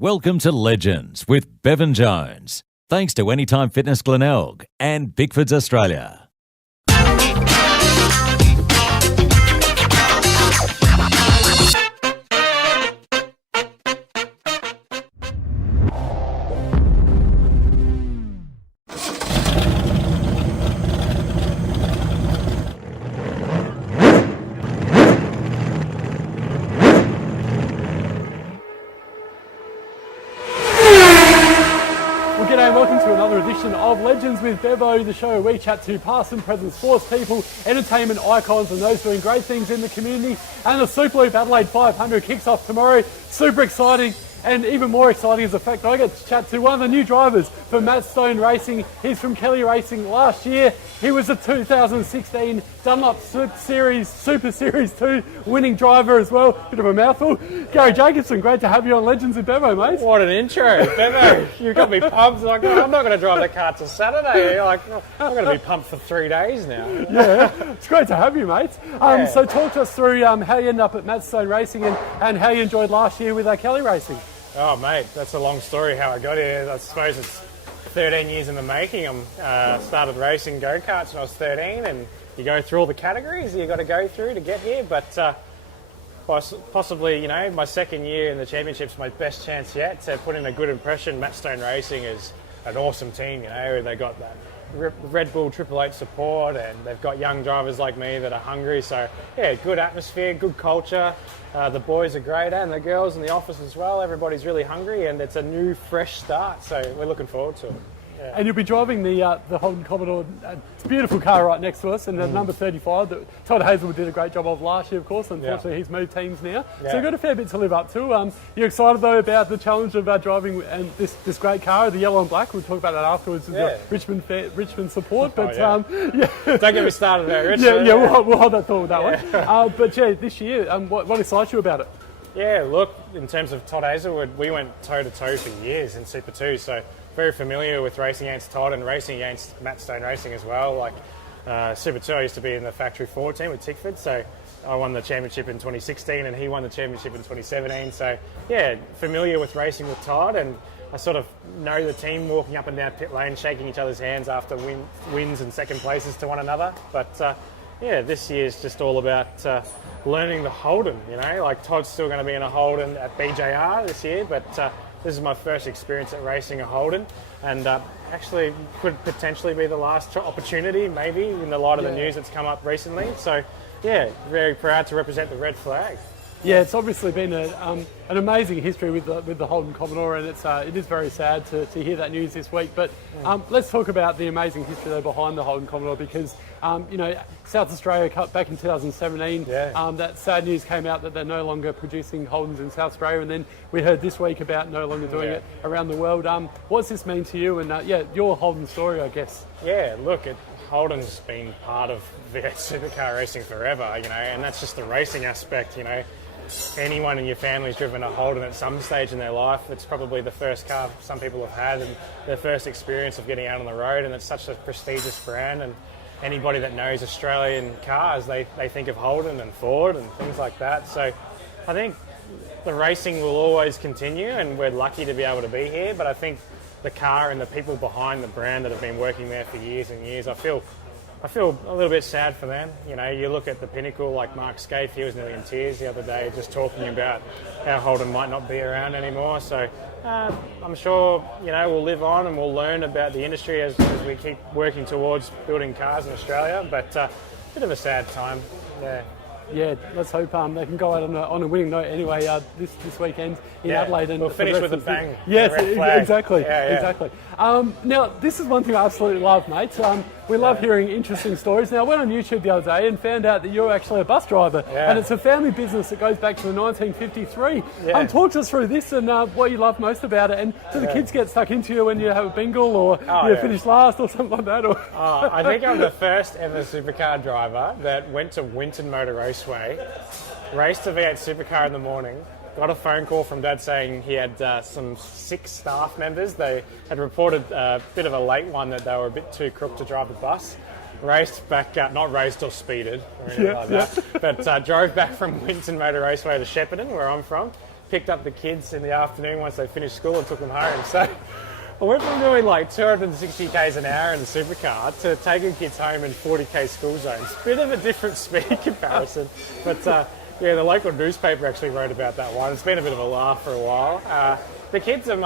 Welcome to Legends with Bevan Jones. Thanks to Anytime Fitness Glenelg and Bickford's Australia. Welcome to another edition of Legends with Bevo, the show where we chat to past and present sports people, entertainment icons and those doing great things in the community. And the Superloop Adelaide 500 kicks off tomorrow. Super exciting. And even more exciting is the fact that I get to chat to one of the new drivers for Matt Stone Racing. He's from Kelly Racing last year. He was the 2016 Dunlop Super Series 2 winning driver as well. Bit of a mouthful. Garry Jacobson, great to have you on Legends with Bevo, mate. What an intro, Bevo. You got me pumped. Like, I'm not going to drive the car till Saturday. Like, I'm going to be pumped for 3 days now. Yeah, it's great to have you, mate. So talk to us through how you ended up at Matt Stone Racing and how you enjoyed last year with Kelly Racing. Oh, mate, that's a long story how I got here. I suppose it's 13 years in the making. I started racing go-karts when I was 13, and you go through all the categories you got to go through to get here. But possibly, my second year in the championship's my best chance yet to put in a good impression. Matt Stone Racing is an awesome team, They got that Red Bull 888 support, and they've got young drivers like me that are hungry. So, yeah, good atmosphere, good culture. The boys are great, and the girls in the office as well. Everybody's really hungry, and it's a new, fresh start. So we're looking forward to it. Yeah. And you'll be driving the Holden Commodore. It's a beautiful car right next to us, and number 35 that Todd Hazelwood did a great job of last year, of course. Unfortunately, he's moved teams now. So you've got a fair bit to live up to. You're excited, though, about the challenge of driving and this great car, the yellow and black. We'll talk about that afterwards. Richmond support. But Don't get me started there, Richmond. We'll hold that thought with that one. But this year, what excites you about it? Yeah, look, in terms of Todd Hazelwood, we went toe-to-toe for years in Super 2, so very familiar with racing against Todd and racing against Matt Stone Racing as well. Like Super 2, I used to be in the Factory 4 team with Tickford, so I won the championship in 2016 and he won the championship in 2017. So, yeah, familiar with racing with Todd, and I sort of know the team walking up and down pit lane, shaking each other's hands after wins and second places to one another. But, this year's just all about learning the Holden, Like Todd's still going to be in a Holden at BJR this year, but this is my first experience at racing a Holden, and actually could potentially be the last opportunity, maybe, in the light of the news that's come up recently. So, yeah, very proud to represent the red flag. Yeah, it's obviously been an amazing history with the Holden Commodore, and it is very sad to hear that news this week. But let's talk about the amazing history though behind the Holden Commodore, because South Australia cut back in 2017. That sad news came out that they're no longer producing Holdens in South Australia, and then we heard this week about no longer doing it around the world. What's this mean to you, and your Holden story, I guess? Yeah, look, Holden's been part of V8 Supercar racing forever, and that's just the racing aspect, Anyone in your family's driven a Holden at some stage in their life. It's probably the first car some people have had and their first experience of getting out on the road, and it's such a prestigious brand, and anybody that knows Australian cars, they think of Holden and Ford and things like that. So I think the racing will always continue, and we're lucky to be able to be here, but I think the car and the people behind the brand that have been working there for years and years, I feel a little bit sad for them. You look at the pinnacle, like Mark Scaife, he was nearly in tears the other day just talking about how Holden might not be around anymore. So I'm sure, we'll live on and we'll learn about the industry as we keep working towards building cars in Australia. But bit of a sad time, Yeah, let's hope they can go out on a winning note anyway this weekend in Adelaide. And we'll finish with a bang. Yes, exactly. Now, this is one thing I absolutely love, mate. We love hearing interesting stories. Now, I went on YouTube the other day and found out that you're actually a bus driver, and it's a family business that goes back to 1953. Talk to us through this and what you love most about it. And do the kids get stuck into you when you have a bingle or you finish last or something like that? Or I think I'm the first ever supercar driver that went to Winton Motor Raceway, raced a V8 Supercar in the morning, got a phone call from Dad saying he had some 6 staff members. They had reported a bit of a late one, that they were a bit too crook to drive the bus. Raced back, not raced or speeded or anything like that, but drove back from Winton Motor Raceway to Shepparton, where I'm from. picked up the kids in the afternoon once they finished school and took them home. So I went from doing like 260 k's an hour in the supercar to taking kids home in 40k school zones. Bit of a different speed comparison, but yeah, the local newspaper actually wrote about that one. It's been a bit of a laugh for a while. The kids are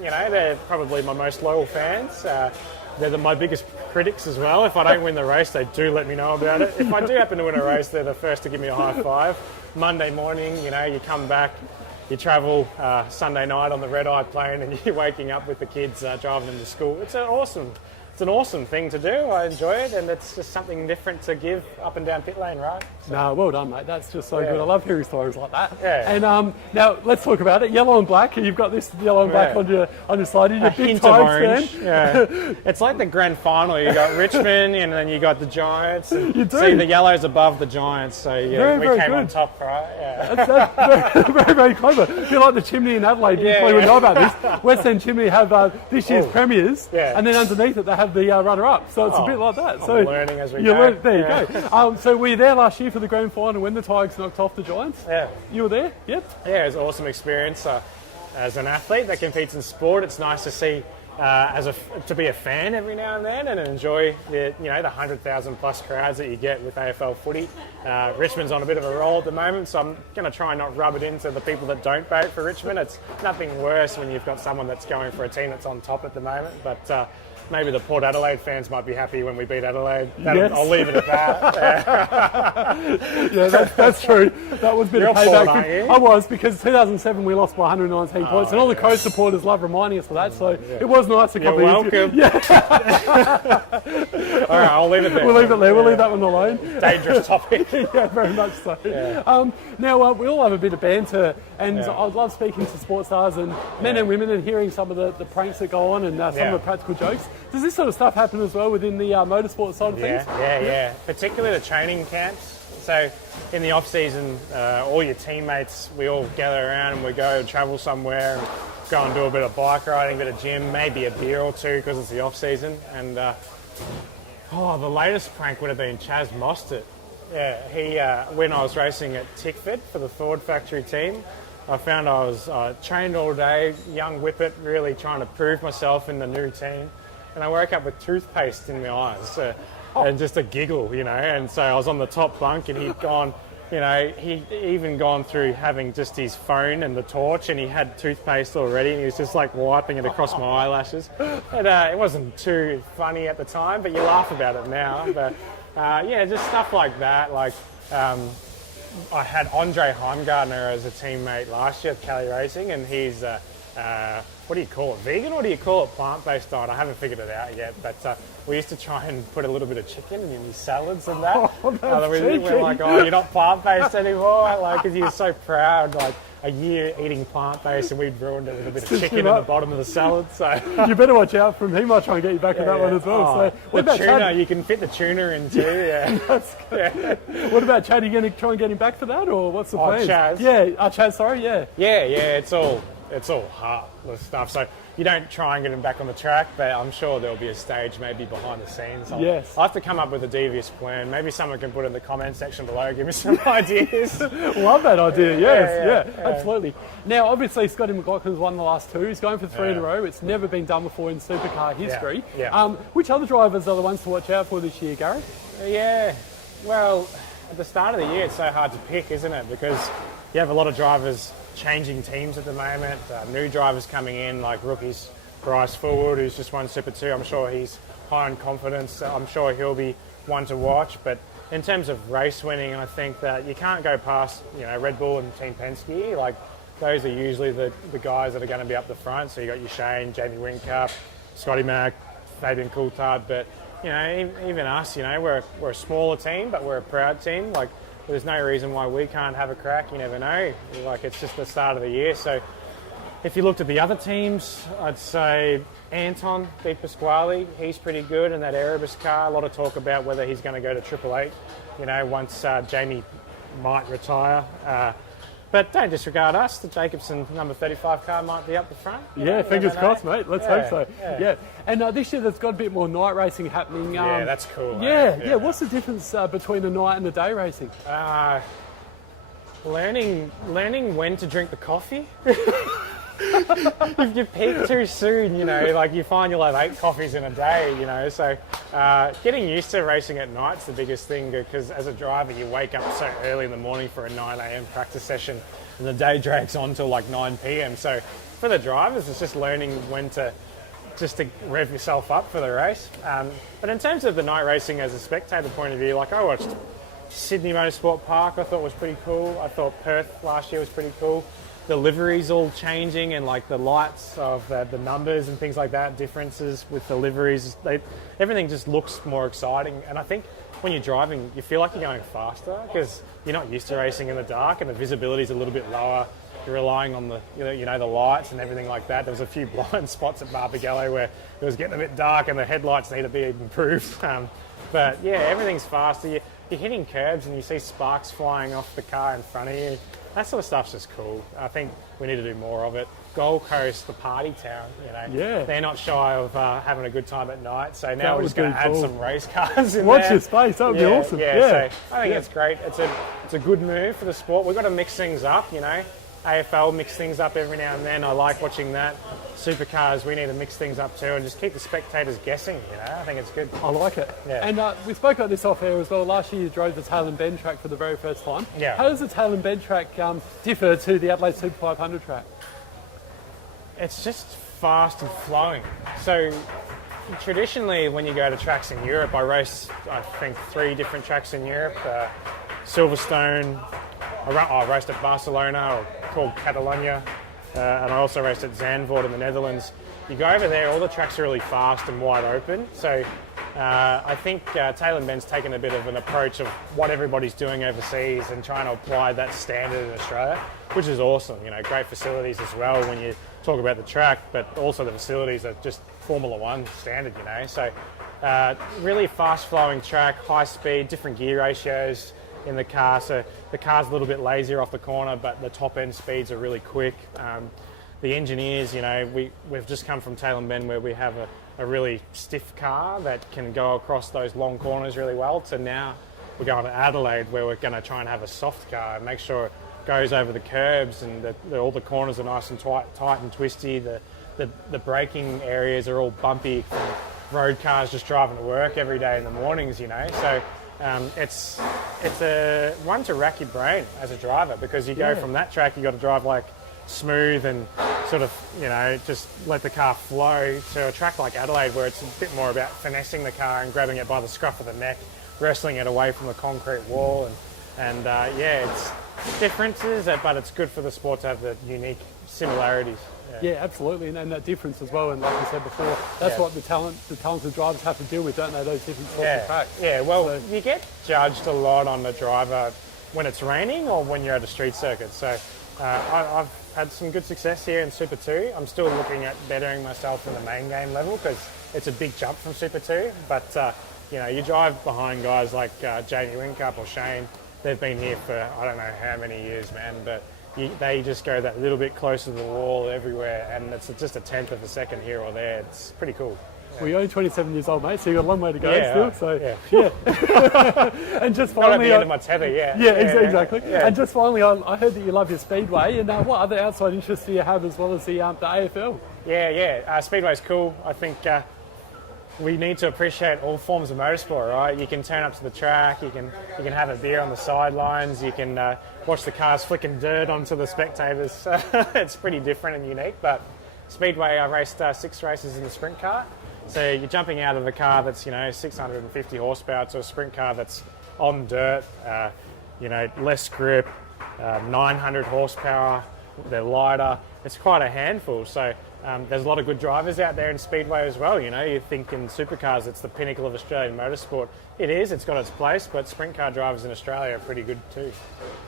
they're probably my most loyal fans. They're my biggest critics as well. If I don't win the race, they do let me know about it. If I do happen to win a race, they're the first to give me a high five. Monday morning, you come back, you travel Sunday night on the red-eye plane, and you're waking up with the kids driving them to school. It's an awesome thing to do. I enjoy it, and it's just something different to give up and down pit lane, right? So. No, well done, mate. That's just so good. I love hearing stories like that. Yeah. And now let's talk about it. Yellow and black. You've got this yellow and black on your side. You're a big Tigers fan. Yeah. It's like the grand final. You got Richmond, and then you got the Giants. And you do. See, the yellow's above the Giants, so yeah, we came on top, right? Yeah. That's very, very clever. I feel like the Chimney in Adelaide. You probably would know about this. West End Chimney have this year's premiers, and then underneath it they have the runner-up. So it's a bit like that. So I'm learning as we go. There you go. So were you there last year for the grand final when the Tigers knocked off the Giants? Yeah. You were there? Yep. Yeah, it was an awesome experience. As an athlete that competes in sport, it's nice to see to be a fan every now and then and enjoy the 100,000 plus crowds that you get with AFL footy. Richmond's on a bit of a roll at the moment, so I'm going to try and not rub it into the people that don't vote for Richmond. It's nothing worse when you've got someone that's going for a team that's on top at the moment, but maybe the Port Adelaide fans might be happy when we beat Adelaide. Yes. I'll leave it at that. Yeah, that's true. That was a bit You're of payback. Port, aren't you? I was, because 2007 we lost by 119 points, and all the Coast supporters love reminding us of that, so it was nice a couple You're of years welcome. Yeah. All right, I'll leave it there. We'll leave it there. We'll leave that one alone. Dangerous topic. Yeah, very much so. Yeah. Now, we all have a bit of banter, and I love speaking to sports stars and men and women and hearing some of the pranks that go on and some of the practical jokes. Does this sort of stuff happen as well within the motorsport side of things? Yeah. Particularly the training camps. So in the off-season, all your teammates, we all gather around and we go travel somewhere and go and do a bit of bike riding, a bit of gym, maybe a beer or two because it's the off-season. And the latest prank would have been Chaz Mostert. Yeah, he when I was racing at Tickford for the Ford factory team, I found I was trained all day, young whippet, really trying to prove myself in the new team. And I woke up with toothpaste in my eyes and just a giggle, And so I was on the top bunk and he'd gone, he'd even gone through having just his phone and the torch and he had toothpaste already and he was just like wiping it across my eyelashes. And it wasn't too funny at the time, but you laugh about it now. But just stuff like that. Like I had Andre Heimgartner as a teammate last year at Cali Racing, and he's what do you call it, vegan or do you call it plant-based diet? I haven't figured it out yet, but we used to try and put a little bit of chicken in his salads and that. We're like, oh, you're not plant-based anymore, like, because he was so proud, like a year eating plant-based, and we'd ruined it with a bit of chicken in the bottom of the salad. So you better watch out for him. He might try and get you back in that one as well. So the tuna, you can fit the tuna in too. Yeah. What about Chad? Are you going to try and get him back for that, or what's the plan? Chaz. Yeah, Chad. Sorry, yeah. Yeah. It's all heartless stuff. So you don't try and get him back on the track, but I'm sure there'll be a stage maybe behind the scenes. I'll have to come up with a devious plan. Maybe someone can put it in the comment section below, give me some ideas. Love that idea, yes, absolutely. Now, obviously, Scotty McLaughlin's won the last two. He's going for 3 in a row. It's never been done before in supercar history. Yeah. Which other drivers are the ones to watch out for this year, Garry? Yeah, well, at the start of the year, it's so hard to pick, isn't it? Because you have a lot of drivers changing teams at the moment, new drivers coming in like rookies, Bryce Fullwood, who's just won Super 2. I'm sure he's high in confidence. I'm sure he'll be one to watch. But in terms of race winning, I think that you can't go past Red Bull and Team Penske. Like those are usually the guys that are going to be up the front. So you got your Shane, Jamie Whincup, Scotty Mack, Fabian Coulthard. But even us, we're a smaller team, but we're a proud team. Like, there's no reason why we can't have a crack. You never know. Like, it's just the start of the year. So if you looked at the other teams, I'd say Anton Di Pasquale, he's pretty good in that Erebus car. A lot of talk about whether he's going to go to Triple Eight, once Jamie might retire. But don't disregard us. The Jacobson number 35 car might be up the front. Yeah, fingers crossed, mate. Let's hope so. Yeah. And this year there's got a bit more night racing happening. That's cool. Yeah. What's the difference between the night and the day racing? Learning when to drink the coffee. If you peak too soon, like you find you'll have 8 coffees in a day, so getting used to racing at night's the biggest thing, because as a driver you wake up so early in the morning for a 9 a.m. practice session and the day drags on till like 9 p.m. So for the drivers it's just learning when to rev yourself up for the race. But in terms of the night racing as a spectator point of view, like I watched Sydney Motorsport Park, I thought was pretty cool. I thought Perth last year was pretty cool. The liveries all changing, and like the lights of the numbers and things like that, differences with the liveries, everything just looks more exciting. And I think when you're driving, you feel like you're going faster because you're not used to racing in the dark and the visibility is a little bit lower. You're relying on the the lights and everything like that. There was a few blind spots at Barbagallo where it was getting a bit dark and the headlights need to be improved. But yeah, everything's faster. You're hitting curbs and you see sparks flying off the car in front of you. That sort of stuff's just cool. I think we need to do more of it. Gold Coast, the party town, they're not shy of having a good time at night. So now we're just going to add some race cars in Watch there. your space, that would be awesome. So I think it's great. It's a good move for the sport. We've got to mix things up, AFL mix things up every now and then. I like watching that. Supercars, we need to mix things up too and just keep the spectators guessing, I think it's good. I like it. Yeah. And we spoke about this off air as well. Last year you drove the Tail and Bend track for the very first time. Yeah. How does the Tail and Bend track differ to the Adelaide Super 500 track? It's just fast and flowing. So traditionally when you go to tracks in Europe, I raced, I think, 3 different tracks in Europe. Silverstone, I raced at Barcelona, or called Catalonia, and I also raced at Zandvoort in the Netherlands. You go over there, all the tracks are really fast and wide open. So I think Tail and Bend's taken a bit of an approach of what everybody's doing overseas and trying to apply that standard in Australia, which is awesome. Great facilities as well when you talk about the track, but also the facilities are just Formula One standard, So really fast-flowing track, high speed, different gear ratios in the car, so the car's a little bit lazier off the corner, but the top end speeds are really quick. The engineers, we've just come from Tail and Bend where we have a really stiff car that can go across those long corners really well, to now we're going to Adelaide where we're going to try and have a soft car and make sure it goes over the curbs and all the corners are nice and tight and twisty. The braking areas are all bumpy from road cars just driving to work every day in the mornings, so it's a one to rack your brain as a driver, because you go from that track, you got to drive like smooth and sort of just let the car flow, to a track like Adelaide where it's a bit more about finessing the car and grabbing it by the scruff of the neck, wrestling it away from the concrete wall, and it's differences, but it's good for the sport to have the unique similarities. Yeah, absolutely, and that difference as well. And like I said before, that's what the talented drivers have to deal with, don't they? Those different sorts of tracks. Yeah, well, you get judged a lot on the driver when it's raining or when you're at a street circuit. So I've had some good success here in Super 2. I'm still looking at bettering myself in the main game level because it's a big jump from Super 2. But you drive behind guys like Jamie Whincup or Shane. They've been here for I don't know how many years, man, but they just go that little bit closer to the wall everywhere, and it's just a tenth of a second here or there. It's pretty cool. Well, you're only 27 years old, mate, so you've got a long way to go still. And just Not at finally, the end of my tether, exactly. And just finally, I heard that you love your speedway, and what other outside interests do you have as well as the AFL? Speedway's cool. I think we need to appreciate all forms of motorsport, right? You can turn up to the track, you can have a beer on the sidelines, you can watch the cars flicking dirt onto the spectators. It's pretty different and unique, but Speedway, I raced 6 races in the sprint car. So you're jumping out of a car that's 650 horsepower to a sprint car that's on dirt, less grip, 900 horsepower. They're lighter. It's quite a handful. So there's a lot of good drivers out there in Speedway as well. You think in supercars it's the pinnacle of Australian motorsport. It is. It's got its place, but sprint car drivers in Australia are pretty good too.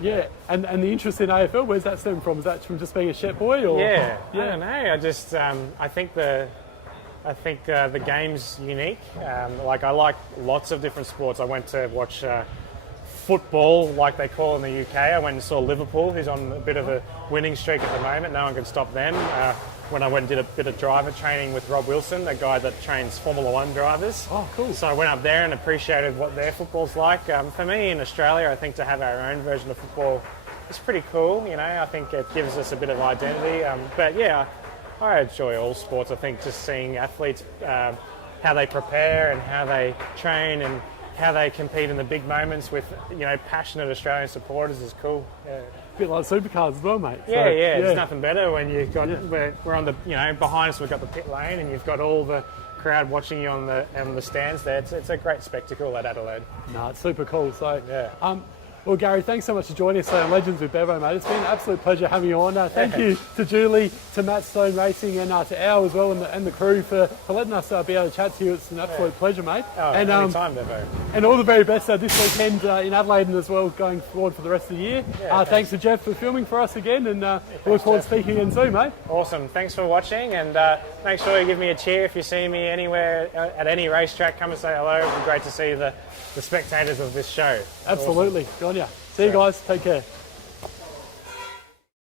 Yeah, and the interest in AFL, where's that stem from? Is that from just being a Shet boy, or? I don't know. I think the game's unique. I like lots of different sports. I went to watch football, like they call in the UK. I went and saw Liverpool, who's on a bit of a winning streak at the moment. No one can stop them. When I went and did a bit of driver training with Rob Wilson, the guy that trains Formula One drivers. Oh, cool. So I went up there and appreciated what their football's like. For me in Australia, I think to have our own version of football it's pretty cool. You know, I think it gives us a bit of identity. But yeah, I enjoy all sports. I think just seeing athletes, how they prepare and how they train and how they compete in the big moments with, you know, passionate Australian supporters is cool. Yeah. A bit like supercars as well, mate. Yeah, yeah. There's nothing better when you've got we're on the, you know, behind us we've got the pit lane and you've got all the crowd watching you on the stands there. It's a great spectacle at Adelaide. No, it's super cool. So yeah. Well, Garry, thanks so much for joining us on Legends with Bevo, mate. It's been an absolute pleasure having you on. Thank you to Julie, to Matt Stone Racing, and to Al as well, and the crew for letting us be able to chat to you. It's an absolute pleasure, mate. Oh, and anytime, Bevo. And all the very best this weekend in Adelaide and as well going forward for the rest of the year. Thanks to Jeff for filming for us again, and we look forward to speaking again soon, mate. Awesome. Thanks for watching, and make sure you give me a cheer if you see me anywhere at any racetrack. Come and say hello. It'd be great to see the spectators of this show. Absolutely. Awesome. Good on ya. See you guys. Take care.